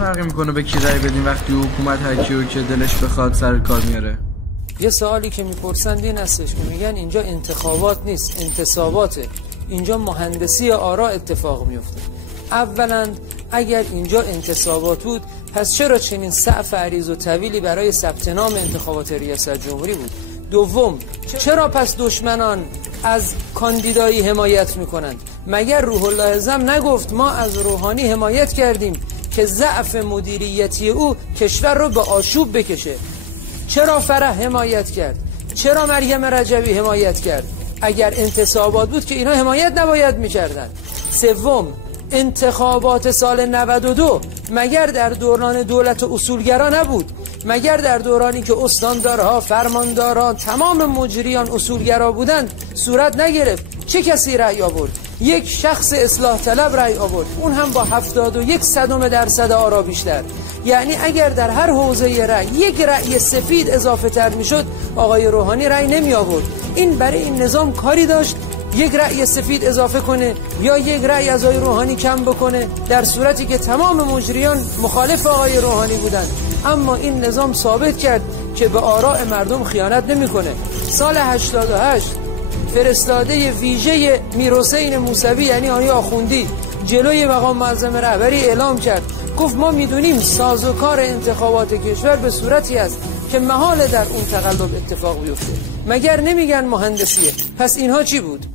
فرقی میکنه به کی رأی بدیم وقتی حکومت هر کیو که دلش بخواد سر کار میاره؟ یه سوالی که میپرسند این هستش که میگن اینجا انتخابات نیست، انتصاباته. اینجا مهندسی آرا اتفاق میفته. اولا اگر اینجا انتصابات بود پس چرا چنین سقف عریض و طویلی برای ثبت نام انتخابات ریاست جمهوری بود؟ دوم چرا پس دشمنان از کاندیدایی حمایت میکنند؟ مگر روح الله زم نگفت ما از روحانی حمایت کردیم که ضعف مدیریتی او کشور رو به آشوب بکشه؟ چرا فرح حمایت کرد؟ چرا مریم رجبی حمایت کرد؟ اگر انتصابات بود که اینا حمایت نباید میکردن. سوم انتخابات سال 92 مگر در دوران دولت اصولگرا نبود؟ مگر در دورانی که استاندارها، فرمانداران، تمام مجریان اصولگرا بودند صورت نگرفت؟ چه کسی رأی آورد؟ یک شخص اصلاح طلب رأی آورد، اون هم با 71% آرا بیشتر. یعنی اگر در هر حوزه رأی یک رأی سفید اضافه تر میشد آقای روحانی رأی نمی آورد. این برای این نظام کاری داشت یک رأی سفید اضافه کنه یا یک رأی از آقای روحانی کم بکنه، در صورتی که تمام مجریان مخالف آقای روحانی بودند؟ اما این نظام ثابت کرد که به آراء مردم خیانت نمیکنه. سال 88 فرستاده ویژه میرحسین موسوی یعنی آقای آخوندی جلوی مقام معظم رهبری اعلام کرد، گفت ما میدونیم سازوکار انتخابات کشور به صورتی است که محال در اون تقلب اتفاق بیفته. مگر نمیگن مهندسیه؟ پس اینها چی بود؟